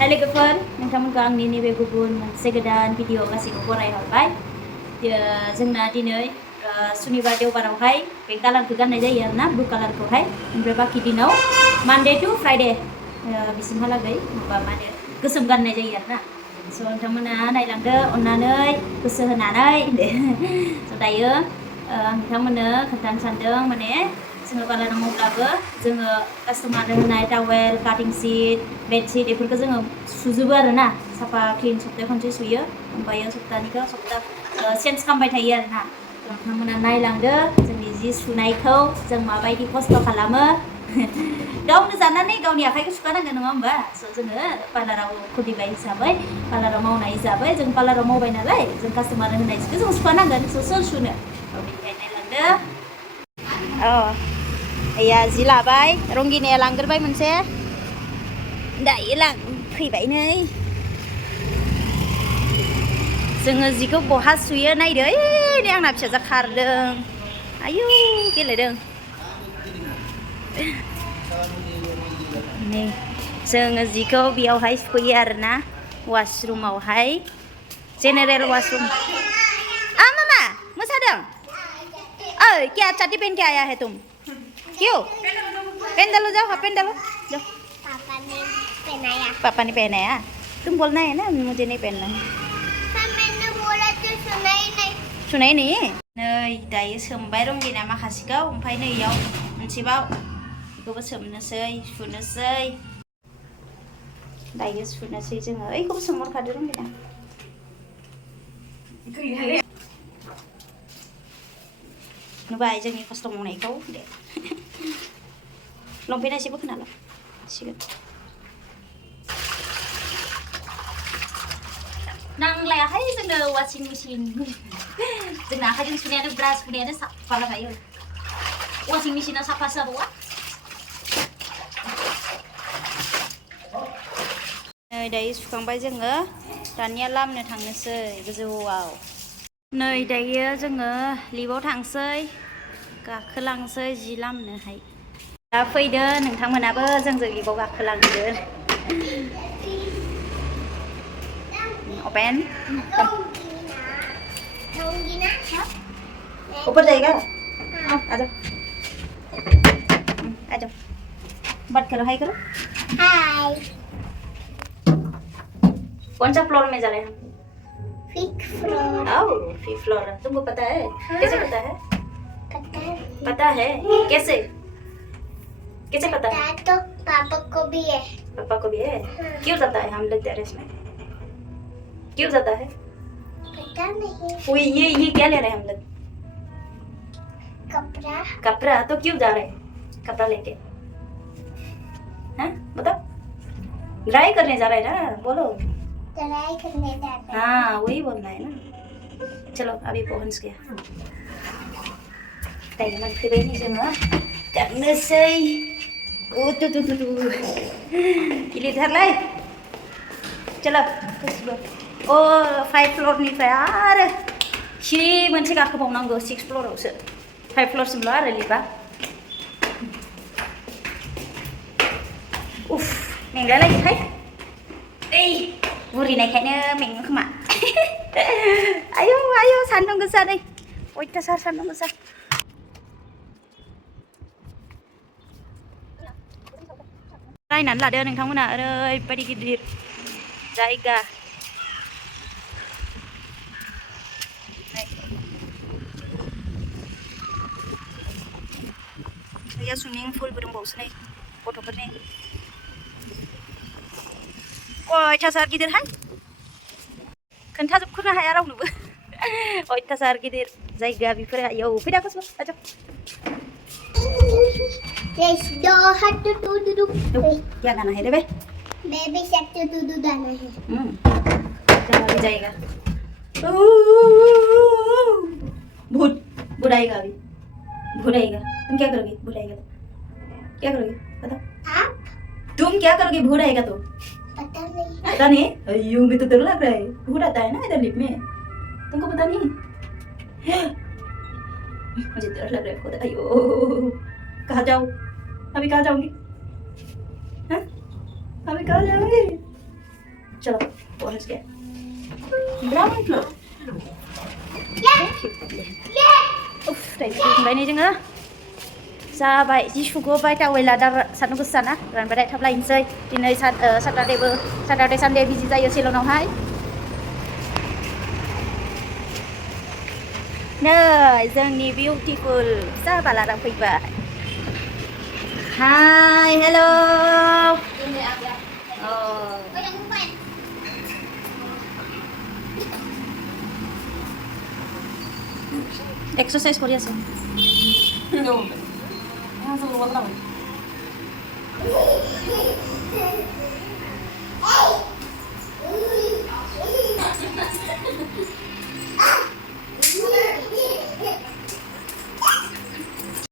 Hai लोगोफोर नोंथांमोनखौ आंनि नैबे गुबुन मोनसे गोदान भिडिअ गासैखौ बरायहरबाय जोंना दिनै सुनिबार देवबारावहाय बे कालारखौ गाननाय जायो आरोना ब्लु कालारखौहाय ओमफ्राय बाखि दिनाव मानडे टु फ्राइडे बिसिमहालागै माबा मा होनो गोसोम गाननाय जायो आरोना स' नोंथांमोना नायलांदो अननानै गोसो होनानै स' दायो नोंथांमोननो खोन्थानो सानदों माने जोङो पार्लाराव मावब्लाबो जोङो कास्टमारनो होनाय टावेल काटिं सिट बेडशिट बेफोरखौ जोङो सुजोबो आरोना साफा क्लिन सप्तायाव खनसे सुयो ओमफ्राय सप्तानिखौ सप्ता चेन्ज खालामबाय थायो आरोना नोंथांमोना नायलांदो जोंनि जि सुनायखौ जों माबायदि खस्थ' खालामो गावनो जानानै गावनि आखाइखौ सुखानांगोन नङा होमबा स' जोङो पार्लाराव खुलिबाय हिसाबै पार्लाराव मावनाय हिसाबै जों पार्लाराव मावबाय नालाय जों कास्टमारनो होनाय जिखौ जों सुखानांगोन स' सोर सुनो बेनिखायनो नायलांदो या जि लाबाय रंगिनाया लांग्रोबाय मोनसे दायो फैबाय नै जोङो जिखौ बहा सुयो नायदो नै आंना फिसाजो खारदों आयु गेलेदों नै जोङो जिखौ बेयावहाय सुयो आरोना वाशरुमावहाय जेनेरेल वाशरुम मामा मोसादों ओइ क्या चड्डी पहन के आया है तुम क्यों पहन डालो जाओ पहन डालो जाओ पापा ने पहनाया तुम बोलना है ना मुझे नहीं पहनना है मैंने बोला तो सुनाई नहीं नै दायो सोमबाय रंगिना माखासेखौ ओमफ्राय नैयाव मोनसेबाव बेखौबो सोमनोसै सुनोसै दायो सुनोसै जोङो ओइखौबो सोमहरखादो रंगिना नुबाय जोंनि खस्थ' मावनायखौ दे लंपेन्ट एसे बोखोना लासिगोन नांलायाहाय जोंनो वाशिं मेसिन जोंना आखाइजों सुनायानो ब्रास सुनायानो साफा जाखायो वाशिं मेसिना साफा जाबावा नै दायो सुखांबाय जोङो दानिया लामनो थांनोसै गोजौआव नै दायो जोङो लिफआव थांसै गाखोलांसै जि लामनोहाय दा फैदो नोंथांमोनाबो जोंजों लिफआव गाखोलांगोन ओपन ऊपर जाएगा आ जाओ बात करो हाय करो हाय कौन सा फ्लोर में जा रहे हैं फिफ्थ फ्लोर फिफ्थ फ्लोर तुमको पता है कैसे पता है पता है कैसे कैसे पता है तो पापा को भी है क्यों जाता है हम लोग टेरेस में क्यों जाता है पता नहीं वो ये क्या ले रहे हैं हम लोग कपड़ा तो क्यों जा रहे हैं कपड़ा लेके हैं बताओ ड्राई करने जा रहे हैं ना बोलो ड्राई करने जा रहे हैं हाँ वही बोलना है ना चलो अभी पहुंच गया दायो मोनफैबाय नै जोङो गाननोसै गिलिरथारलै चलो ओ 5 फ्लोरनिफ्राय आरो खि मोनसे गाखोबावनांगौ 6 फ्लोरावसो 5 फ्लोरसिमल' आरो लिफा उफ मेंलायलायोहाय ओइ बुरिनायखायनो मेङो खोमा आयौ सान्दुं गोसा नै अयथासार सान्दुं गोसा नायनानै लादो नोंथांमोना ओरैबायदि गिदिर जायगा या सुइमिं पुलबो दंबावोसो नै गथ'फोरनि अयथासार गिदिरहाय खोन्थाजोबख'नो हाया रावनोबो अयथासार गिदिर जायगा बेफोरो आयौ फैदा कसबो आजो क्या गाना है रे बे बेबी शार्क टू गाना है चलो जाएगा भूत आएगा अभी भूत आएगा तुम क्या करोगे भूत आएगा तो क्या करोगे बताओ आप तुम क्या करोगे भूत आएगा तो पता नहीं अयो मुझे तो डर लग रहा है भूत आता है ना इधर लिफ्ट में तुमको पता नहीं मुझे डर लग रहा है खुद अयो कहाँ जाऊँ अभी कहाँ जाऊँगी हाँ अभी कहाँ जाऊँगी Chalo, boros ya. Berapa kilo? Thank you. Đây này chừng á. जाबाय जि सुग'बाय टावेला दा सान्दुं गोसाना रानबाथाय थाब लायनोसै दिनै साटारडे सानडे बिजि जायो सेलुनावहाय नै जोंनि बिउटिफुल फिसा बालाराम फैबाय हाय हेल' एक्सारसाइज কৰি আছে